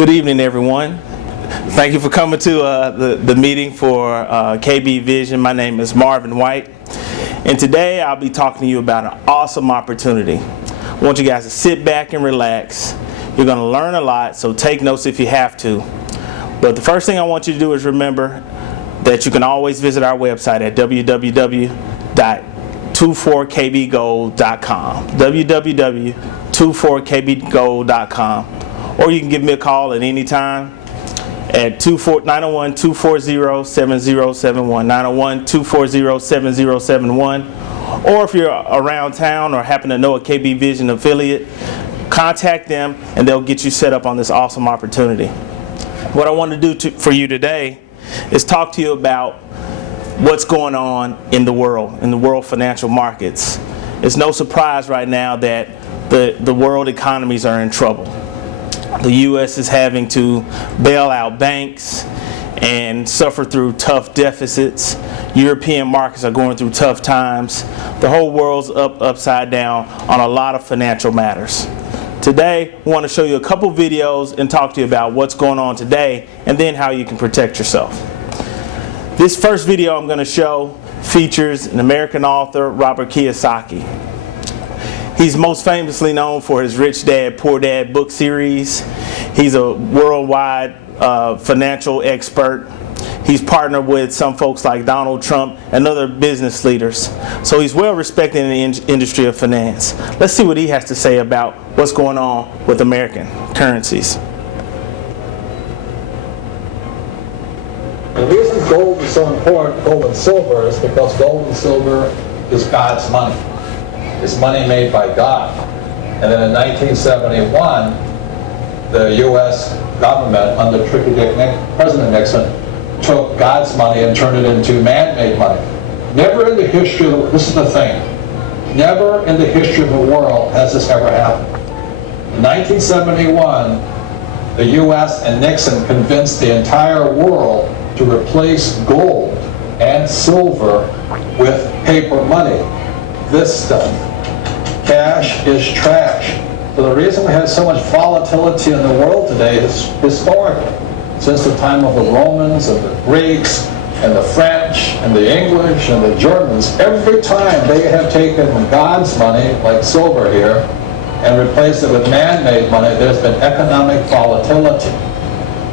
Good evening, everyone. Thank you for coming to the meeting for KB Vision. My name is Marvin White, and today I'll be talking to you about an awesome opportunity. I want you guys to sit back and relax. You're going to learn a lot, so take notes if you have to. But the first thing I want you to do is remember that you can always visit our website at www.24kbgold.com, www.24kbgold.com, or you can give me a call at any time at 901-240-7071, 901-240-7071, or if you're around town or happen to know a KB Vision affiliate, contact them and they'll get you set up on this awesome opportunity. What I want to do for you today is talk to you about what's going on in the world financial markets. It's no surprise right now that the world economies are in trouble. The U.S. is having to bail out banks and suffer through tough deficits. European markets are going through tough times. The whole world's upside down on a lot of financial matters. Today, we want to show you a couple videos and talk to you about what's going on today and then how you can protect yourself. This first video I'm going to show features an American author, Robert Kiyosaki. He's most famously known for his Rich Dad, Poor Dad book series. He's a worldwide financial expert. He's partnered with some folks like Donald Trump and other business leaders. So he's well respected in the industry of finance. Let's see what he has to say about what's going on with American currencies. The reason gold is so important, gold and silver, is because gold and silver is God's money. It's money made by God. And then in 1971, the U.S. government under President Nixon took God's money and turned it into man-made money. Never in the history of this is the thing, never in the history of the world has this ever happened. In 1971, the U.S. and Nixon convinced the entire world to replace gold and silver with paper money. This stuff. Cash is trash. So the reason we have so much volatility in the world today is historically. Since the time of the Romans and the Greeks and the French and the English and the Germans, every time they have taken God's money, like silver here, and replaced it with man-made money, there's been economic volatility.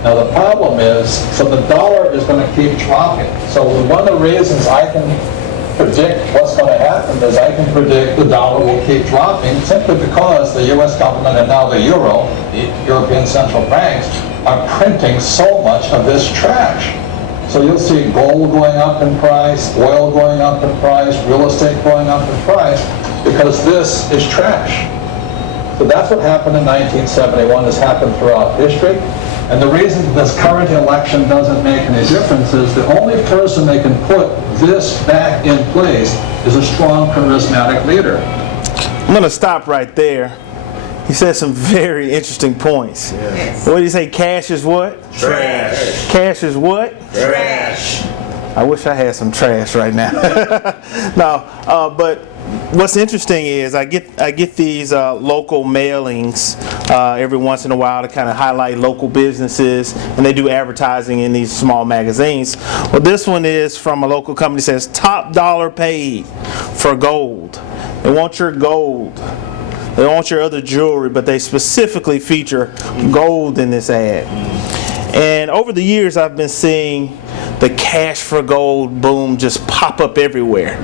Now the problem is, so the dollar is going to keep dropping. So one of the reasons I can predict what's going to happen is I can predict the dollar will keep dropping simply because the U.S. government and now the euro, the European central banks, are printing so much of this trash. So you'll see gold going up in price, oil going up in price, real estate going up in price, because this is trash. So that's what happened in 1971, has happened throughout history. And the reason this current election doesn't make any difference is the only person they can put this back in place is a strong, charismatic leader. I'm going to stop right there. He said some very interesting points. Yes. What did he say? Cash is what? Trash. Cash is what? Trash. I wish I had some trash right now. No, but what's interesting is I get these local mailings every once in a while to kind of highlight local businesses, and they do advertising in these small magazines. Well, this one is from a local company that says top dollar paid for gold. They want your gold. They don't want your other jewelry, but they specifically feature gold in this ad. And over the years, I've been seeing the cash for gold boom just pop up everywhere.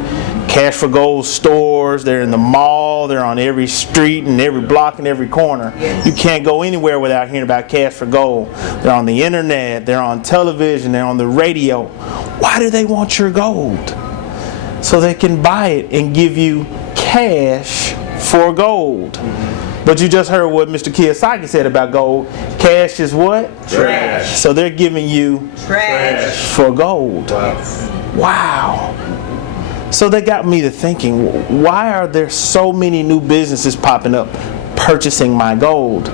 Cash for gold stores, they're in the mall, they're on every street and every block and every corner. You can't go anywhere without hearing about cash for gold. They're on the internet, they're on television, they're on the radio. Why do they want your gold? So they can buy it and give you cash for gold. But you just heard what Mr. Kiyosaki said about gold. Cash is what? Trash. So they're giving you Trash for gold. Wow. So that got me to thinking, why are there so many new businesses popping up purchasing my gold?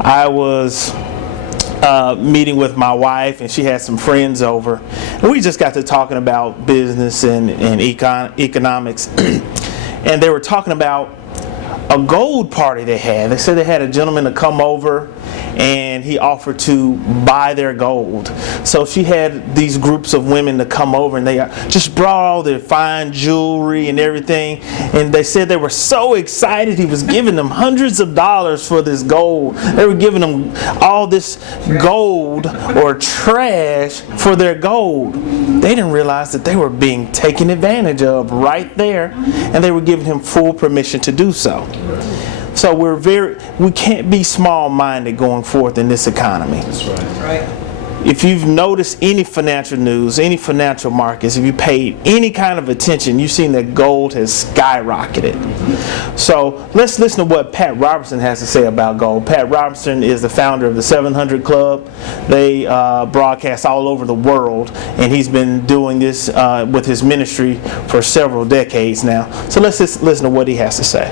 I was meeting with my wife, and she had some friends over, and we just got to talking about business and economics. And they were talking about a gold party they had. They said they had a gentleman to come over, and he offered to buy their gold. So she had these groups of women to come over, and they just brought all their fine jewelry and everything, and they said they were so excited. He was giving them hundreds of dollars for this gold. They were giving them all this gold or trash for their gold. They didn't realize that they were being taken advantage of right there, and they were giving him full permission to do so. So we can't be small-minded going forth in this economy. That's right. Right. If you've noticed any financial news, any financial markets, if you paid any kind of attention, you've seen that gold has skyrocketed. So let's listen to what Pat Robertson has to say about gold. Pat Robertson is the founder of the 700 Club. They broadcast all over the world, and he's been doing this with his ministry for several decades now. So let's just listen to what he has to say.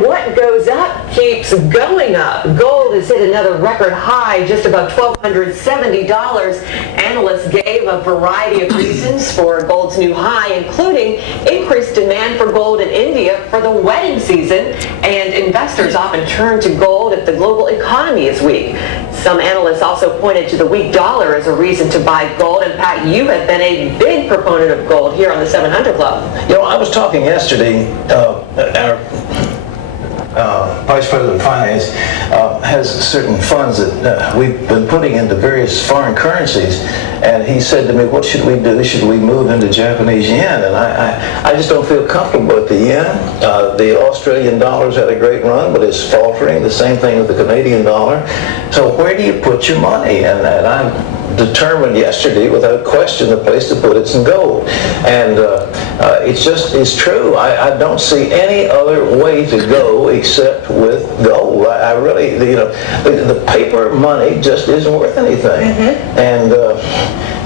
What goes up keeps going up. Gold has hit another record high, just about $1,270. Analysts gave a variety of reasons for gold's new high, including increased demand for gold in India for the wedding season, and investors often turn to gold if the global economy is weak. Some analysts also pointed to the weak dollar as a reason to buy gold. In fact, you have been a big proponent of gold here on the 700 Club. You know, I was talking yesterday, our Vice President of Finance has certain funds that we've been putting into various foreign currencies, and he said to me, what should we do? Should we move into Japanese yen? And I just don't feel comfortable with the yen. The Australian dollar's had a great run, but it's faltering. The same thing with the Canadian dollar. So where do you put your money? And I'm determined yesterday, without question, the place to put it's in gold. And it's true. I don't see any other way to go except with gold. I really, the paper money just isn't worth anything. Mm-hmm. And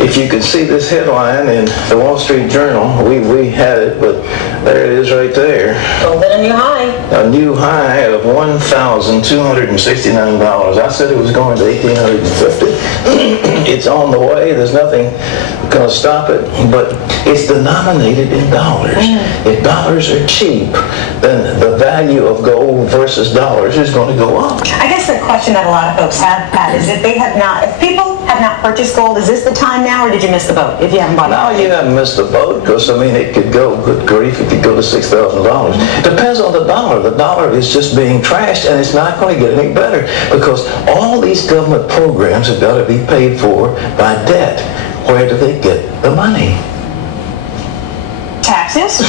if you could see this headline in the Wall Street Journal, we had it, but there it is right there. Gold at a new high. A new high of $1,269. I said it was going to $1,850. It's on the way. There's nothing going to stop it, but it's denominated in dollars. If dollars are cheap, then the value of gold versus dollars is going to go up. I guess the question that a lot of folks have, Pat, is if people have not purchased gold, is this the time now, or did you miss the boat if you haven't bought it? No, you haven't missed the boat, because, it could go, good grief, it could go to $6,000. Depends on the dollar. The dollar is just being trashed, and it's not going to get any better, because all these government programs have got to be paid for by debt. Where do they get the money? Taxes?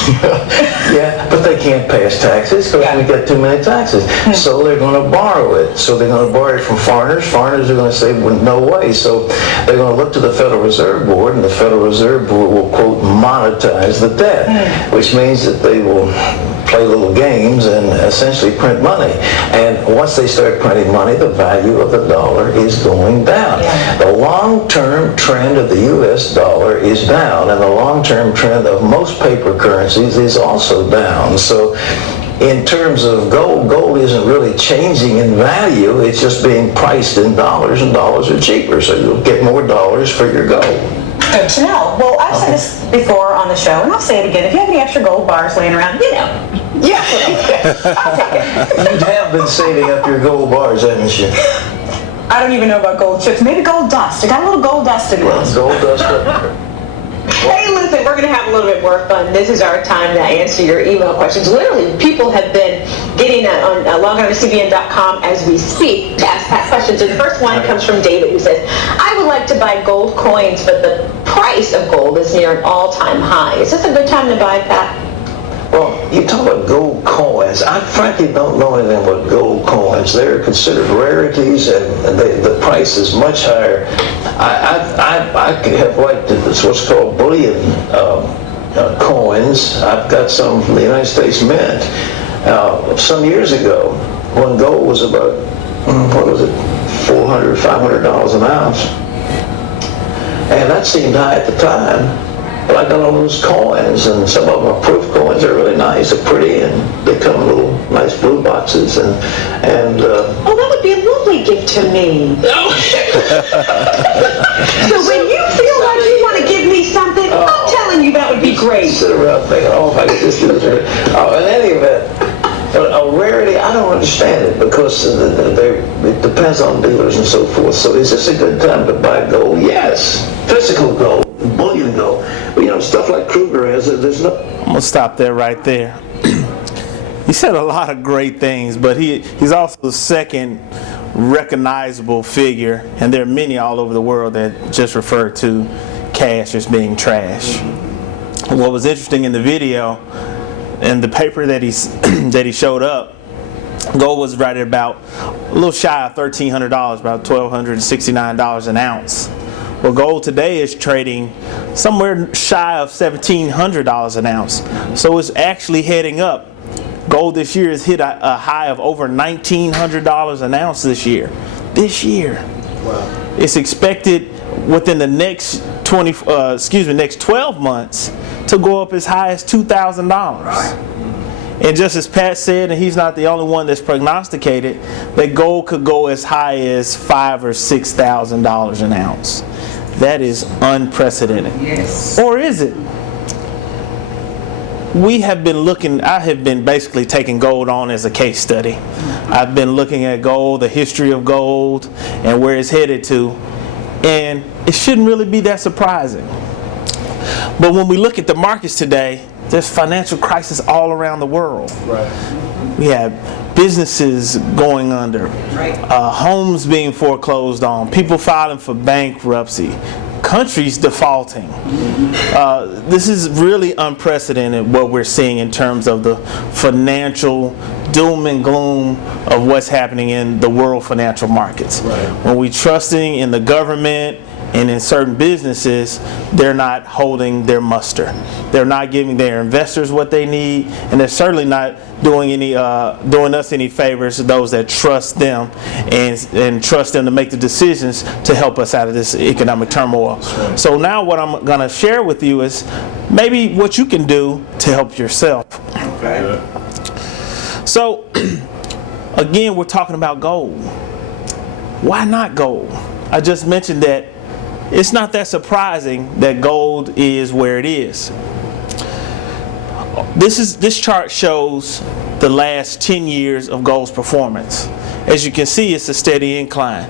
Yeah, but they can't pass taxes because we get too many taxes. So they're going to borrow it. So they're going to borrow it from foreigners. Foreigners are going to say, well, no way. So they're going to look to the Federal Reserve Board, and the Federal Reserve Board will, quote, monetize the debt, which means that they will play little games and essentially print money. And once they start printing money, the value of the dollar is going down. The long-term trend of the U.S. dollar is down, and the long-term trend of most paper currencies is also down. So in terms of gold isn't really changing in value. It's just being priced in dollars, and dollars are cheaper, so you'll get more dollars for your gold. Good to know. Well, I've said this before on the show, and I'll say it again. If you have any extra gold bars laying around, yeah, I'll take it. You have been saving up your gold bars, haven't you? I don't even know about gold chips. Maybe gold dust. I got a little gold dust in Well, this. gold dust. Hey, listen, we're going to have a little bit more fun. This is our time to answer your email questions. Literally, people have been getting logging on to CBN.com as we speak to ask Pat questions. And the first one comes from David, who says, I would like to buy gold coins, but the price of gold is near an all-time high. Is this a good time to buy, Pat? Well, you talk about gold coins. I frankly don't know anything about gold coins. They're considered rarities, and the price is much higher. I have liked what's called bullion coins. I've got some from the United States Mint. Some years ago, when gold was about, $400, $500 an ounce, and that seemed high at the time. But I got all those coins, and some of them are proof coins. They're really nice, they're pretty, and they come in little nice blue boxes. And Oh, that would be a lovely gift to me. So when you feel like you want to give me something, I'm telling you that would be great. Sit around thinking, oh, if I could just do this. Oh, in any event, A rarity, I don't understand it because it depends on dealers and so forth. So is this a good time to buy gold? Yes. Physical gold, bullion gold. But, you know, stuff like Kruger has it. There's no... I'm going to stop there right there. He said a lot of great things, but he's also the second recognizable figure, and there are many all over the world that just refer to cash as being trash. What was interesting in the video, in the paper that he showed up, gold was right at about a little shy of $1,300, about $1,269 an ounce. Well, gold today is trading somewhere shy of $1,700 an ounce, so it's actually heading up. Gold this year has hit a high of over $1,900 an ounce this year. Wow. It's expected within the next 12 months to go up as high as $2,000. Right. And just as Pat said, and he's not the only one that's prognosticated, that gold could go as high as $5,000 or $6,000 an ounce. That is unprecedented. Yes. Or is it? I have been basically taking gold on as a case study. I've been looking at gold, the history of gold, and where it's headed to, and it shouldn't really be that surprising. But when we look at the markets today, there's financial crisis all around the world. Right. We have businesses going under, homes being foreclosed on, people filing for bankruptcy, countries defaulting. This is really unprecedented what we're seeing in terms of the financial doom and gloom of what's happening in the world financial markets. Right. When we're trusting in the government and in certain businesses, they're not holding their muster. They're not giving their investors what they need, and they're certainly not doing us any favors to those that trust them and trust them to make the decisions to help us out of this economic turmoil. Right. So now what I'm going to share with you is maybe what you can do to help yourself. Okay. So again, we're talking about gold. Why not gold? I just mentioned that it's not that surprising that gold is where it is. This chart shows the last 10 years of gold's performance. As you can see, it's a steady incline,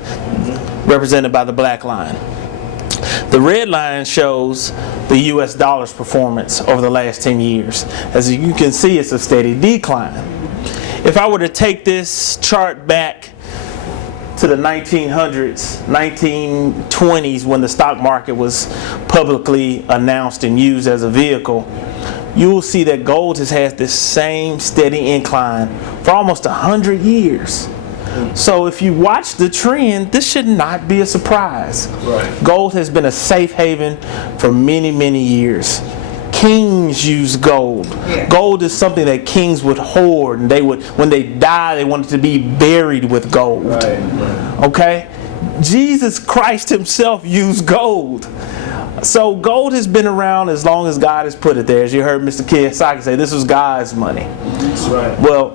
represented by the black line. The red line shows the US dollar's performance over the last 10 years. As you can see, it's a steady decline. If I were to take this chart back to the 1900s, 1920s, when the stock market was publicly announced and used as a vehicle, you will see that gold has had this same steady incline for almost 100 years. So if you watch the trend, this should not be a surprise. Right. Gold has been a safe haven for many, many years. Kings use gold. Yeah. Gold is something that kings would hoard, and when they die, they wanted to be buried with gold. Right. Okay? Jesus Christ himself used gold. So gold has been around as long as God has put it there. As you heard Mr. Kiyosaki say, this was God's money. That's right. Well,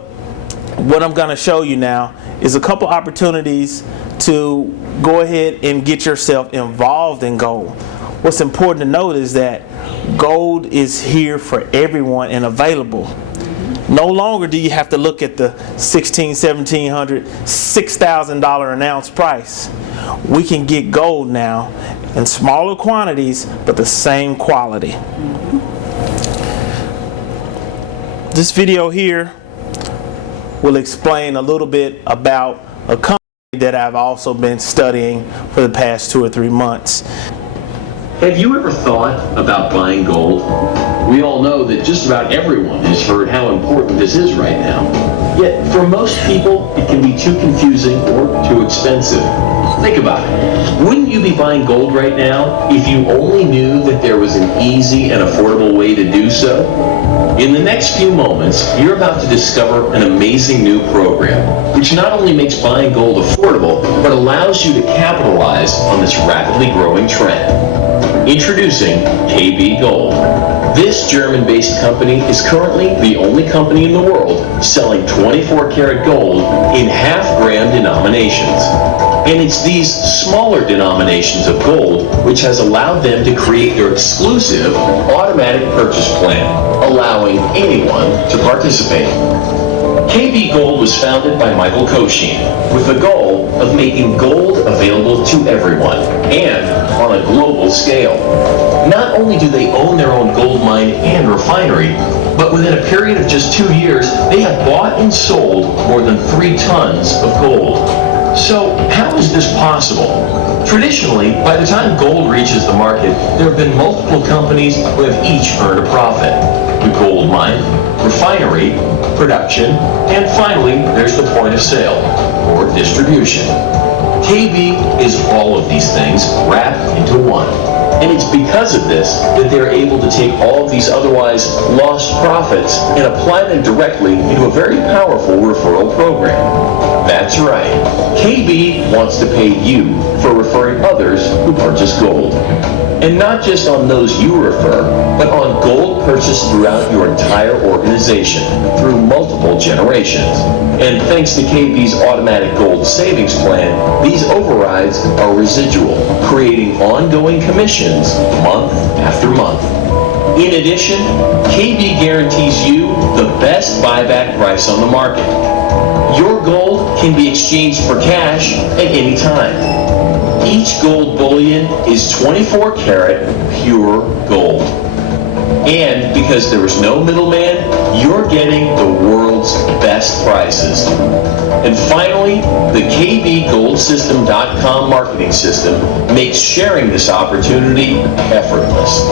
what I'm going to show you now is a couple opportunities to go ahead and get yourself involved in gold. What's important to note is that gold is here for everyone and available. No longer do you have to look at the $1,600, $1,700, $6,000 an ounce price. We can get gold now in smaller quantities, but the same quality. This video here will explain a little bit about a company that I've also been studying for the past 2 or 3 months. Have you ever thought about buying gold? We all know that just about everyone has heard how important this is right now. Yet, for most people, it can be too confusing or too expensive. Think about it. Wouldn't you be buying gold right now if you only knew that there was an easy and affordable way to do so? In the next few moments, you're about to discover an amazing new program, which not only makes buying gold affordable, but allows you to capitalize on this rapidly growing trend. Introducing KB Gold. This German-based company is currently the only company in the world selling 24-karat gold in half-gram denominations. And it's these smaller denominations of gold which has allowed them to create their exclusive automatic purchase plan, allowing anyone to participate. KB Gold was founded by Michael Koshin with the goal of making gold available to everyone and on a global scale. Not only do they own their own gold mine and refinery, but within a period of just 2 years, they have bought and sold more than 3 tons of gold. So how is this possible? Traditionally, by the time gold reaches the market, there have been multiple companies who have each earned a profit. The gold mine, refinery, production, and finally, there's the point of sale, or distribution. KB is all of these things wrapped into one. And it's because of this that they're able to take all of these otherwise lost profits and apply them directly into a very powerful referral program. That's right. KB wants to pay you for referring others who purchase gold. And not just on those you refer, but on gold purchased throughout your entire organization through multiple generations. And thanks to KB's automatic gold savings plan, these overrides are residual, creating ongoing commissions month after month. In addition, KB guarantees you the best buyback price on the market. Your gold can be exchanged for cash at any time. Each gold bullion is 24 karat pure gold. And because there is no middleman, you're getting the world's best prices. And finally, the KBGoldSystem.com marketing system makes sharing this opportunity effortless.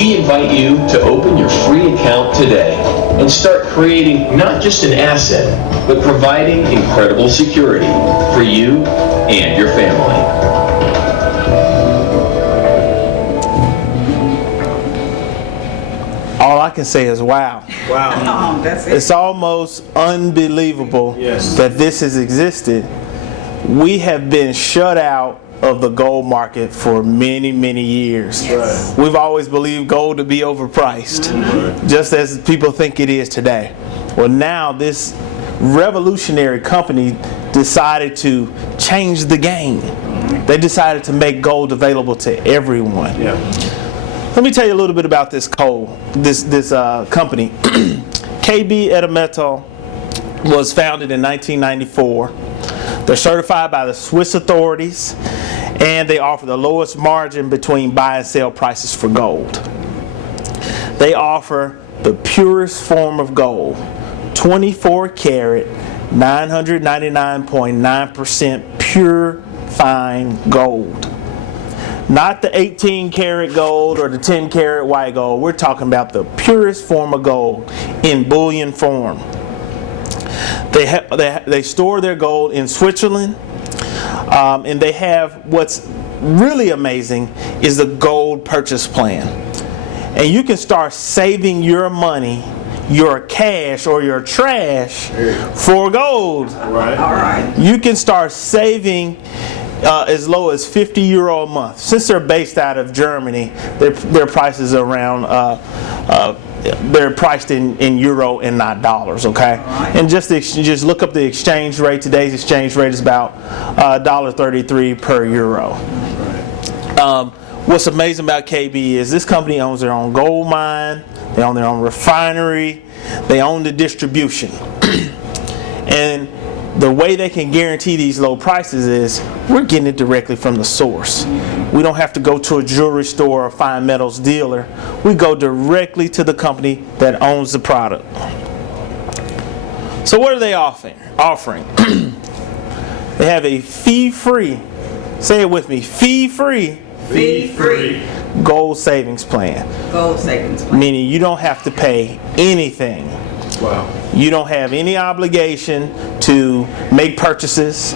We invite you to open your free account today and start creating not just an asset, but providing incredible security for you and your family. All I can say is wow. Wow. That's it. It's almost unbelievable Yes. that this has existed. We have been shut out of the gold market for many, many years. Right. We've always believed gold to be overpriced, just as people think it is today. Well, now this revolutionary company decided to change the game. They decided to make gold available to everyone. Yeah. Let me tell you a little bit about this company. KB Edelmetall was founded in 1994. They're certified by the Swiss authorities, and they offer the lowest margin between buy and sell prices for gold. They offer the purest form of gold, 24 karat, 999.9% pure fine gold. Not the 18 karat gold or the 10 karat white gold. We're talking about the purest form of gold in bullion form. They store their gold in Switzerland, and they have what's really amazing is the gold purchase plan. And you can start saving your money, your cash or your trash for gold. Right. All right. You can start saving as low as €50 a month. Since they're based out of Germany, their prices are around, they're priced in euro and not dollars, okay? Right. And just look up the exchange rate. Today's exchange rate is about $1.33 per euro. What's amazing about KB is this company owns their own gold mine, they own their own refinery, they own the distribution. And the way they can guarantee these low prices is we're getting it directly from the source. We don't have to go to a jewelry store or fine metals dealer. We go directly to the company that owns the product. So what are they offering? They have a fee-free, say it with me, fee-free Fee-free gold savings plan. gold savings plan. Meaning you don't have to pay anything. Wow. You don't have any obligation to make purchases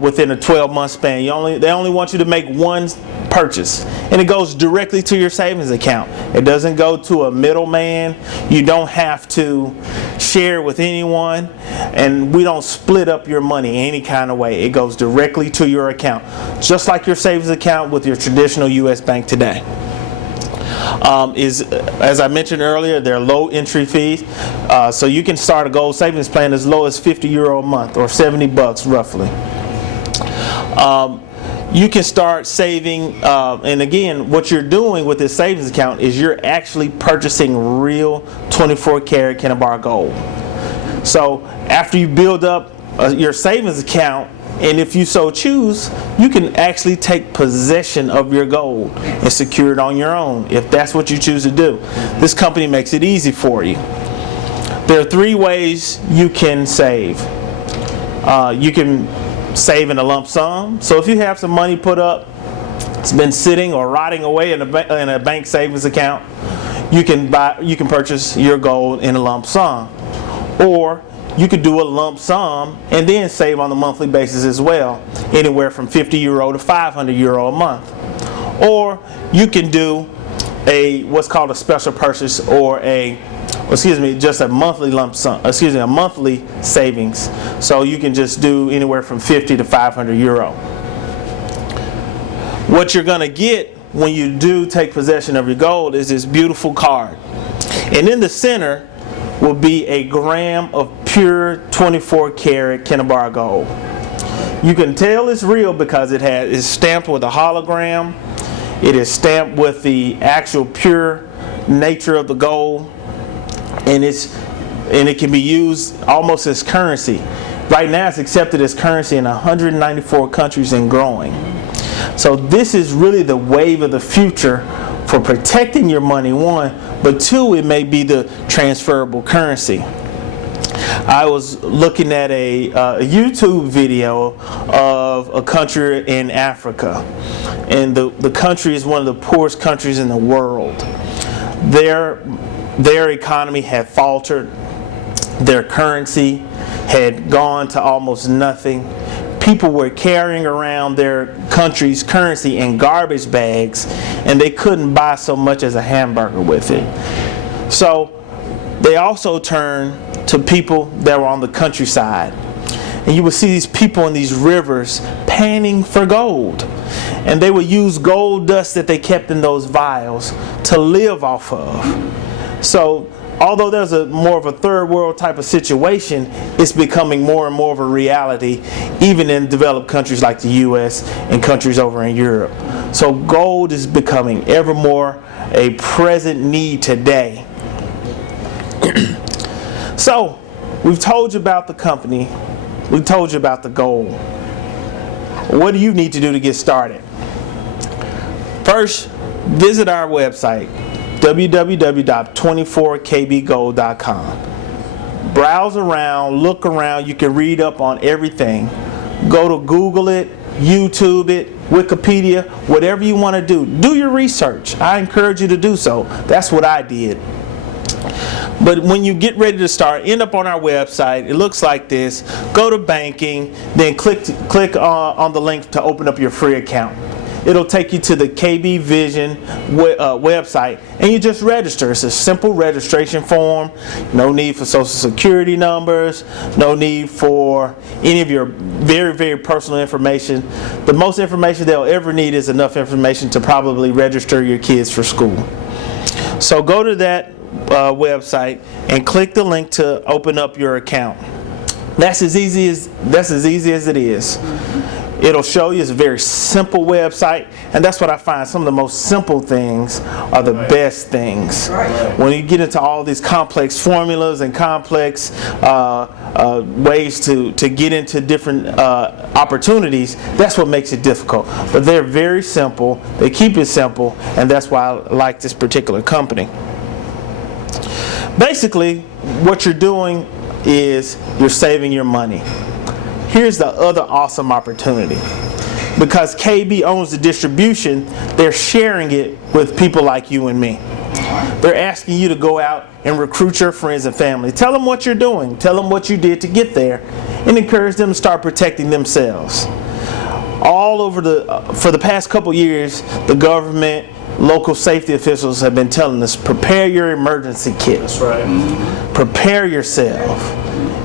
within a 12-month span. They only want you to make one purchase, and it goes directly to your savings account. It doesn't go to a middleman. You don't have to share with anyone, and we don't split up your money any kind of way. It goes directly to your account, just like your savings account with your traditional U.S. bank today. As I mentioned earlier, they're low entry fees, so you can start a gold savings plan as low as €50 a month or $70 roughly. You can start saving, and again, what you're doing with this savings account is you're actually purchasing real 24 karat Kennebar gold. So after you build up your savings account, and if you so choose, you can actually take possession of your gold and secure it on your own if that's what you choose to do. This company makes it easy for you. There are 3 ways you can save. You can save in a lump sum. So if you have some money put up, it's been sitting or rotting away in a bank savings account, you can purchase your gold in a lump sum. Or you could do a lump sum and then save on a monthly basis as well, anywhere from €50 to €500 a month. Or you can do what's called a special purchase, or just a monthly lump sum, a monthly savings. So you can just do anywhere from €50 to €500. What you're going to get when you do take possession of your gold is this beautiful card. And in the center will be a gram of pure 24 karat Kinnabar gold. You can tell it's real because it's stamped with a hologram. It is stamped with the actual pure nature of the gold, and it can be used almost as currency. Right now it's accepted as currency in 194 countries and growing. So this is really the wave of the future for protecting your money, 1, but 2, it may be the transferable currency. I was looking at a YouTube video of a country in Africa, and the country is one of the poorest countries in the world. Their economy had faltered. Their currency had gone to almost nothing. People were carrying around their country's currency in garbage bags, and they couldn't buy so much as a hamburger with it. So they also turned to people that were on the countryside. And you would see these people in these rivers panning for gold. And they would use gold dust that they kept in those vials to live off of. So although there's more of a third world type of situation, it's becoming more and more of a reality, even in developed countries like the U.S. and countries over in Europe. So gold is becoming ever more a present need today. So we've told you about the company. We've told you about the gold. What do you need to do to get started? First, visit our website, www.24kbgold.com. Browse around, look around. You can read up on everything. Go to Google it, YouTube it, Wikipedia, whatever you want to do. Do your research. I encourage you to do so. That's what I did. But when you get ready to start, end up on our website. It looks like this. Go to banking, then click on the link to open up your free account. It'll take you to the KB Vision website, and you just register. It's a simple registration form. No need for social security numbers. No need for any of your very, very personal information. The most information they'll ever need is enough information to probably register your kids for school. So go to that website and click the link to open up your account. That's as easy as it is. It'll show you. It's a very simple website, and that's what I find. Some of the most simple things are the best things. When you get into all these complex formulas and complex ways to get into different opportunities, that's what makes it difficult. But they're very simple. They keep it simple, and that's why I like this particular company. Basically, what you're doing is you're saving your money. Here's the other awesome opportunity. Because KB owns the distribution, they're sharing it with people like you and me. They're asking you to go out and recruit your friends and family. Tell them what you're doing. Tell them what you did to get there, and encourage them to start protecting themselves. All over for the past couple years, the government, local safety officials have been telling us, prepare your emergency kit. That's right. Prepare yourself.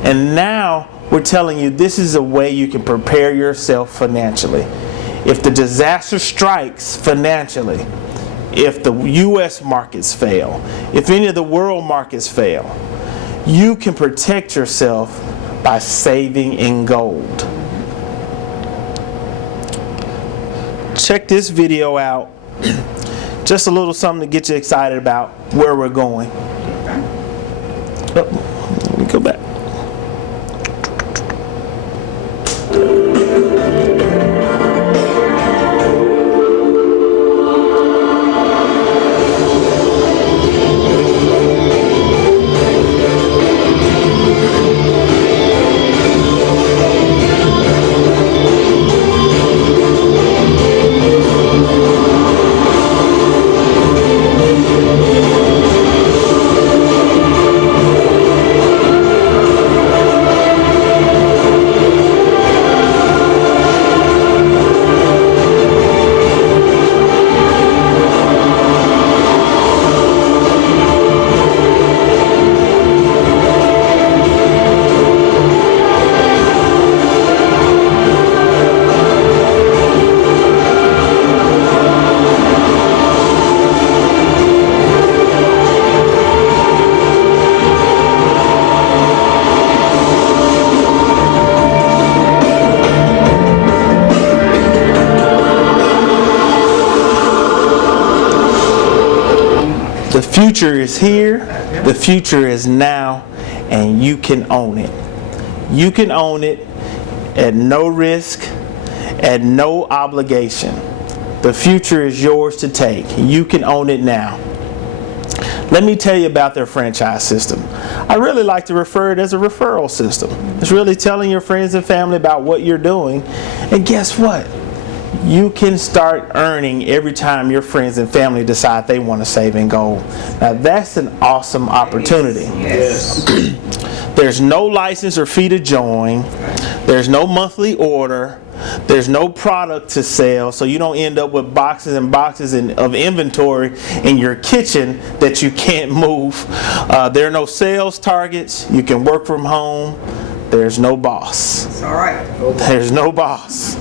And now we're telling you this is a way you can prepare yourself financially. If the disaster strikes financially, if the U.S. markets fail, if any of the world markets fail, you can protect yourself by saving in gold. Check this video out. Just a little something to get you excited about where we're going. Oh, let me go back. future is here, the future is now, and you can own it. You can own it at no risk, at no obligation. The future is yours to take. You can own it now. Let me tell you about their franchise system. I really like to refer it as a referral system. It's really telling your friends and family about what you're doing. And guess what? You can start earning every time your friends and family decide they want to save in gold. Now that's an awesome opportunity. Yes. There's no license or fee to join. There's no monthly order. There's no product to sell, so you don't end up with boxes and boxes of inventory in your kitchen that you can't move. There are no sales targets. You can work from home. There's no boss. It's all right. There's no boss.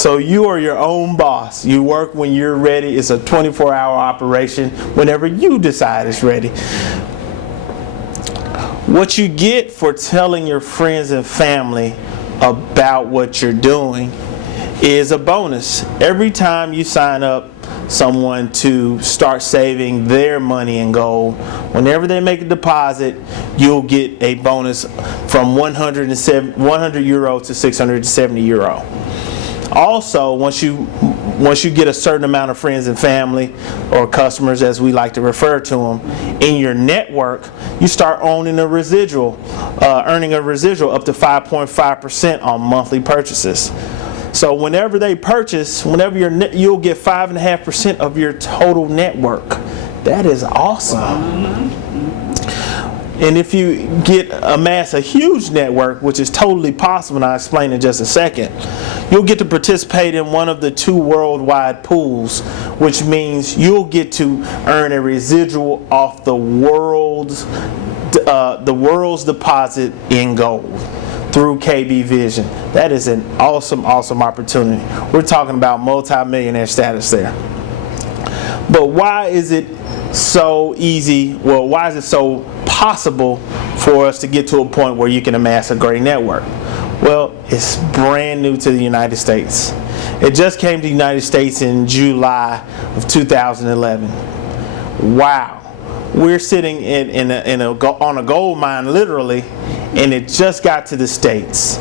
So you are your own boss. You work when you're ready. It's a 24-hour operation whenever you decide it's ready. What you get for telling your friends and family about what you're doing is a bonus. Every time you sign up someone to start saving their money in gold, whenever they make a deposit, you'll get a bonus from 100 euro to 670 euro. Also, once you get a certain amount of friends and family, or customers as we like to refer to them, in your network, you start owning a residual, earning a residual up to 5.5% on monthly purchases. So whenever they purchase, you'll get 5.5% of your total network. That is awesome. And if you amass a huge network, which is totally possible, and I'll explain in just a second, you'll get to participate in one of the 2 worldwide pools, which means you'll get to earn a residual off the world's deposit in gold through KB Vision. That is an awesome, awesome opportunity. We're talking about multi-millionaire status there. But why is it so easy? Well, why is it so possible for us to get to a point where you can amass a great network? Well, it's brand new to the United States. It just came to the United States in July of 2011. Wow. We're sitting on a gold mine, literally, and it just got to the States.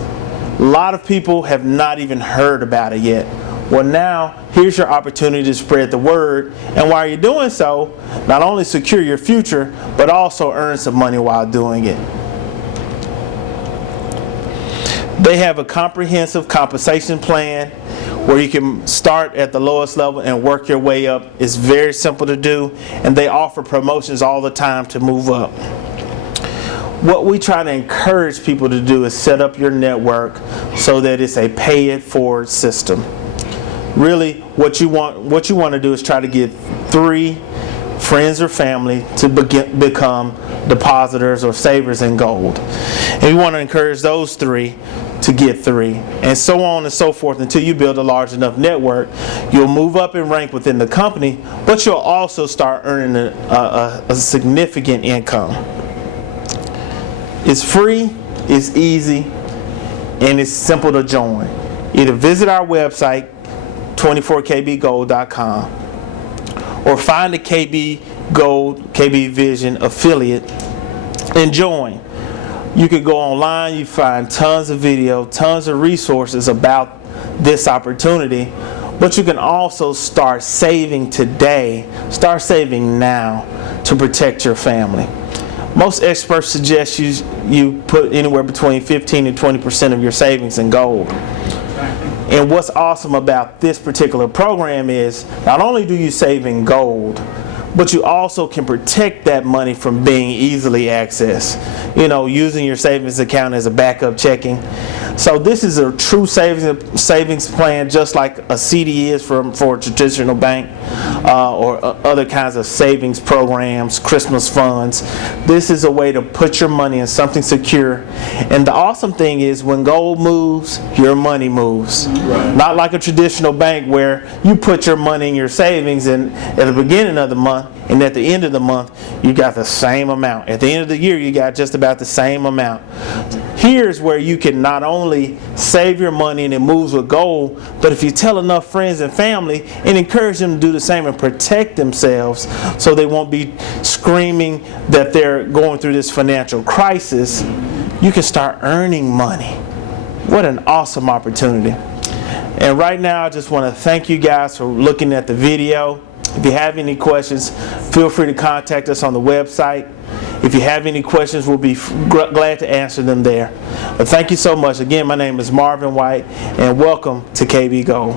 A lot of people have not even heard about it yet. Well, now, here's your opportunity to spread the word, and while you're doing so, not only secure your future, but also earn some money while doing it. They have a comprehensive compensation plan where you can start at the lowest level and work your way up. It's very simple to do, and they offer promotions all the time to move up. What we try to encourage people to do is set up your network so that it's a pay-it-forward system. Really, what you want to do is try to get 3 friends or family to become depositors or savers in gold. And you want to encourage those 3 to get 3, and so on and so forth until you build a large enough network. You'll move up in rank within the company, but you'll also start earning a significant income. It's free, it's easy, and it's simple to join. Either visit our website, 24kbgold.com, or find a KB Vision affiliate and join. You can go online, you find tons of video, tons of resources about this opportunity, but you can also start saving today, start saving now to protect your family. Most experts suggest you put anywhere between 15 and 20% of your savings in gold. And what's awesome about this particular program is not only do you save in gold, but you also can protect that money from being easily accessed. Using your savings account as a backup checking. So this is a true savings plan, just like a CD is for a traditional bank or other kinds of savings programs, Christmas funds. This is a way to put your money in something secure. And the awesome thing is when gold moves, your money moves. Right. Not like a traditional bank where you put your money in your savings and at the beginning of the month, month, and at the end of the month, you got the same amount. At the end of the year, you got just about the same amount. Here's where you can not only save your money and it moves with gold, but if you tell enough friends and family and encourage them to do the same and protect themselves so they won't be screaming that they're going through this financial crisis, you can start earning money. What an awesome opportunity. And right now, I just want to thank you guys for looking at the video. If you have any questions, feel free to contact us on the website. If you have any questions, we'll be glad to answer them there. But thank you so much. Again, my name is Marvin White, and welcome to KB Gold.